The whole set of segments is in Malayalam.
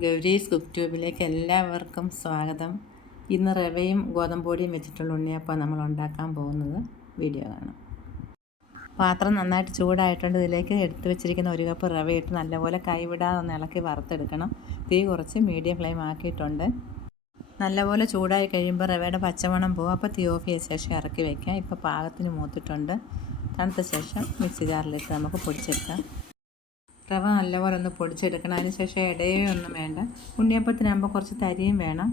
ഗൗരീസ് കുക്ക് ട്യൂബിലേക്ക് എല്ലാവർക്കും സ്വാഗതം. ഇന്ന് റവയും ഗോതമ്പൊടിയും വെച്ചിട്ടുള്ള ഉണ്ണിയപ്പം നമ്മൾ ഉണ്ടാക്കാൻ പോകുന്നത് വീഡിയോ കാണാം. പാത്രം നന്നായിട്ട് ചൂടായിട്ടുണ്ട്. ഇതിലേക്ക് എടുത്തു വെച്ചിരിക്കുന്ന 1 കപ്പ് റവയിട്ട് നല്ലപോലെ കൈവിടാതെ ഒന്ന് ഇളക്കി വറുത്തെടുക്കണം. തീ കുറച്ച് മീഡിയം ഫ്ലെയിം ആക്കിയിട്ടുണ്ട്. നല്ലപോലെ ചൂടായി കഴിയുമ്പോൾ റവയുടെ പച്ചമണം പോകും. അപ്പോൾ തീ ഓഫ് ചെയ്ത ശേഷം ഇറക്കി വയ്ക്കാം. ഇപ്പോൾ പാകത്തിന് മൂത്തിട്ടുണ്ട്. തണുത്ത ശേഷം മിക്സി ജാറിലിട്ട് നമുക്ക് പൊടിച്ചെടുക്കാം. റവ നല്ലപോലെ ഒന്ന് പൊടിച്ചെടുക്കണം. അതിനുശേഷം ഇടയൊന്നും വേണ്ട. ഉണ്ണിയപ്പത്തിനാകുമ്പോൾ കുറച്ച് തരിയും വേണം.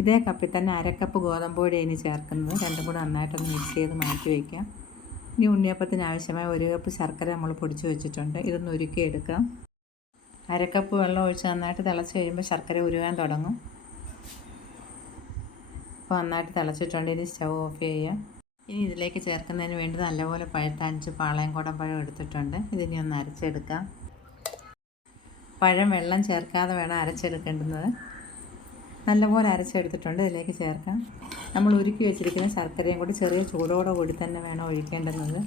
ഇതേ കപ്പിൽ തന്നെ 1/2 കപ്പ് ഗോതമ്പൊടി ഇനി ചേർക്കുന്നത്. രണ്ടും കൂടെ നന്നായിട്ടൊന്ന് മിക്സ് ചെയ്ത് മാറ്റി വയ്ക്കാം. ഇനി ഉണ്ണിയപ്പത്തിന് ആവശ്യമായ 1 കപ്പ് ശർക്കര നമ്മൾ പൊടിച്ച് വെച്ചിട്ടുണ്ട്. ഇതൊന്ന് ഉരുക്കിയെടുക്കാം. 1/2 കപ്പ് വെള്ളം ഒഴിച്ച് നന്നായിട്ട് തിളച്ച് കഴിയുമ്പോൾ ശർക്കര ഉരുകാൻ തുടങ്ങും. അപ്പോൾ നന്നായിട്ട് തിളച്ചിട്ടുണ്ട്. ഇനി സ്റ്റൗ ഓഫ് ചെയ്യാം. ഇനി ഇതിലേക്ക് ചേർക്കുന്നതിന് വേണ്ടി നല്ലപോലെ പഴുത്ത 5 പാളയംകുടം പഴം എടുത്തിട്ടുണ്ട്. ഇതിനി ഒന്ന് അരച്ചെടുക്കാം. പഴം വെള്ളം ചേർക്കാതെ വേണം അരച്ചെടുക്കേണ്ടുന്നത്. നല്ലപോലെ അരച്ചെടുത്തിട്ടുണ്ട്. ഇതിലേക്ക് ചേർക്കാം. നമ്മൾ ഉരുക്കി വെച്ചിരിക്കുന്ന ശർക്കരയും കൂടി ചെറിയ ചൂടോടെ കൂടി തന്നെ വേണം ഒഴിക്കേണ്ടുന്നത്.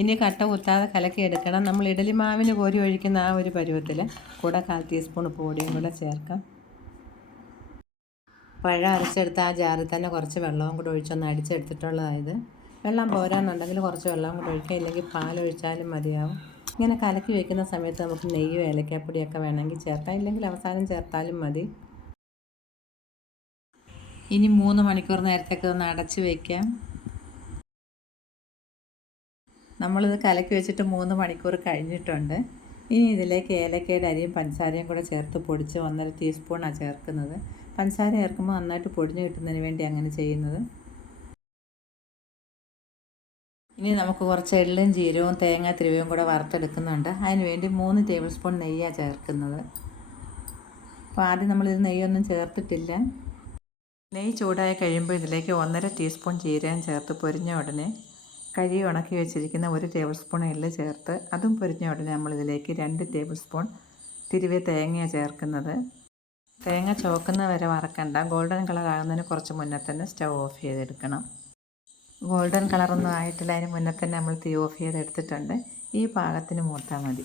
ഇനി കട്ട കുത്താതെ കലക്കി എടുക്കണം. നമ്മൾ ഇഡലി മാവിന് കോരി ഒഴിക്കുന്ന ആ ഒരു പരുവത്തിൽ കൂടെ 1/4 ടീസ്പൂൺ പൊടിയും കൂടെ ചേർക്കാം. പഴം അരച്ചെടുത്ത് ആ ജാറിൽ തന്നെ കുറച്ച് വെള്ളവും കൂടി ഒഴിച്ചൊന്ന് അടിച്ചെടുത്തിട്ടുള്ളതായത്. വെള്ളം പോരാന്നുണ്ടെങ്കിൽ കുറച്ച് വെള്ളം കൂടി ഒഴിക്കാം, ഇല്ലെങ്കിൽ പാലൊഴിച്ചാലും മതിയാവും. ഇങ്ങനെ കലക്കി വയ്ക്കുന്ന സമയത്ത് നമുക്ക് നെയ്യോ ഏലക്കാപ്പൊടിയൊക്കെ വേണമെങ്കിൽ ചേർക്കാം, ഇല്ലെങ്കിൽ അവസാനം ചേർത്താലും മതി. ഇനി 3 മണിക്കൂർ നേരത്തേക്ക് ഒന്ന് അടച്ച് വയ്ക്കാം. നമ്മളിത് കലക്കി വെച്ചിട്ട് 3 മണിക്കൂർ കഴിഞ്ഞിട്ടുണ്ട്. ഇനി ഇതിലേക്ക് ഏലക്കയുടെ അരിയും പഞ്ചസാരയും കൂടെ ചേർത്ത് പൊടിച്ച് 1/2 ടീസ്പൂണാണ് ചേർക്കുന്നത്. പഞ്ചസാര ചേർക്കുമ്പോൾ നന്നായിട്ട് പൊടിഞ്ഞ് കിട്ടുന്നതിന് വേണ്ടി അങ്ങനെ ചെയ്യുന്നത്. ഇനി നമുക്ക് കുറച്ച് എള്ളും ജീരകവും തേങ്ങ തിരുവയും കൂടെ വറുത്തെടുക്കുന്നുണ്ട്. അതിന് വേണ്ടി 3 ടേബിൾ സ്പൂൺ നെയ്യാണ് ചേർക്കുന്നത്. അപ്പോൾ ആദ്യം നമ്മളിത് നെയ്യൊന്നും ചേർത്തിട്ടില്ല. നെയ്യ് ചൂടായി കഴിയുമ്പോൾ ഇതിലേക്ക് 1/2 ടീസ്പൂൺ ജീരകം ചേർത്ത് പൊരിഞ്ഞ ഉടനെ കഴുകി ഉണക്കി വെച്ചിരിക്കുന്ന 1 ടേബിൾ സ്പൂൺ എള്ള് ചേർത്ത് അതും പൊരിഞ്ഞ ഉടനെ നമ്മളിതിലേക്ക് 2 ടേബിൾ സ്പൂൺ തിരുവിയ തേങ്ങയാണ് ചേർക്കുന്നത്. തേങ്ങ ചുവക്കുന്ന വരെ വറക്കണ്ട. ഗോൾഡൻ കളർ ആകുന്നതിന് കുറച്ച് മുന്നേ തന്നെ സ്റ്റൗ ഓഫ് ചെയ്തെടുക്കണം. ഗോൾഡൻ കളറൊന്നും ആയിട്ടില്ല. അതിന് മുന്നേ തന്നെ നമ്മൾ തീ ഓഫ് ചെയ്തെടുത്തിട്ടുണ്ട്. ഈ പാകത്തിന് മൂത്താൽ മതി.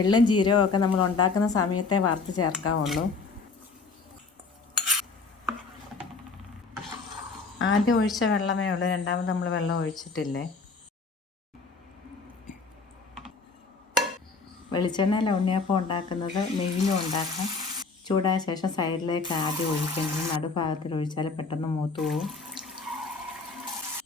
എള്ളും ജീരകവും ഒക്കെ നമ്മൾ ഉണ്ടാക്കുന്ന സമയത്തെ വറുത്ത് ചേർക്കാവുള്ളൂ. ആദ്യം ഒഴിച്ച വെള്ളമേ ഉള്ളൂ, രണ്ടാമത് നമ്മൾ വെള്ളം ഒഴിച്ചിട്ടില്ലേ. വെളിച്ചെണ്ണയില ഉണ്ണിയപ്പം ഉണ്ടാക്കുന്നത്, നെയ്യിലും ഉണ്ടാക്കാം. ചൂടായ ശേഷം സൈഡിലേക്ക് ആദ്യം ഒഴിക്കേണ്ടത്. നടുഭാഗത്തിൽ ഒഴിച്ചാൽ പെട്ടെന്ന് മൂത്ത് പോകും.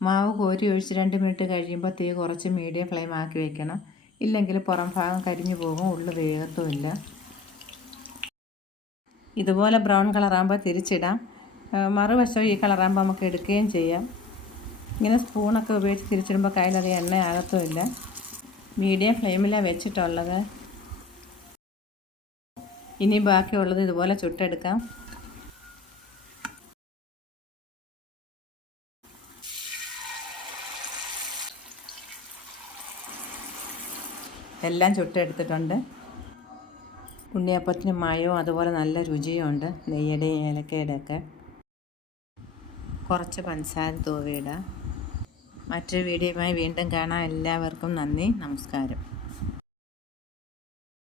മാവ് കോരി ഒഴിച്ച് 2 മിനിറ്റ് കഴിയുമ്പോൾ തീ കുറച്ച് മീഡിയം ഫ്ലെയിം ആക്കി വയ്ക്കണം, ഇല്ലെങ്കിൽ പുറം ഭാഗം കരിഞ്ഞു പോകും, ഉള്ളു വേഗത്തുമില്ല. ഇതുപോലെ ബ്രൗൺ കളറാകുമ്പോൾ തിരിച്ചിടാം. മറുവശം ഈ കളറാകുമ്പോൾ നമുക്ക് എടുക്കുകയും ചെയ്യാം. ഇങ്ങനെ സ്പൂണൊക്കെ ഉപയോഗിച്ച് തിരിച്ചിടുമ്പോൾ കയ്യിലത് എണ്ണ ആകത്തുമില്ല. മീഡിയം ഫ്ലെയിമിലാണ് വെച്ചിട്ടുള്ളത്. ഇനി ബാക്കിയുള്ളത് ഇതുപോലെ ചുട്ടെടുക്കാം. എല്ലാം ചുട്ടെടുത്തിട്ടുണ്ട്. ഉണ്ണിയപ്പത്തിന് മയവും അതുപോലെ നല്ല രുചിയും ഉണ്ട്. നെയ്യുടെയും ഏലക്കയുടെ ഒക്കെ. കുറച്ച് പഞ്ചസാര തൂവിയിടാം. മറ്റൊരു വീഡിയോയുമായി വീണ്ടും കാണാം. എല്ലാവർക്കും നന്ദി, നമസ്കാരം.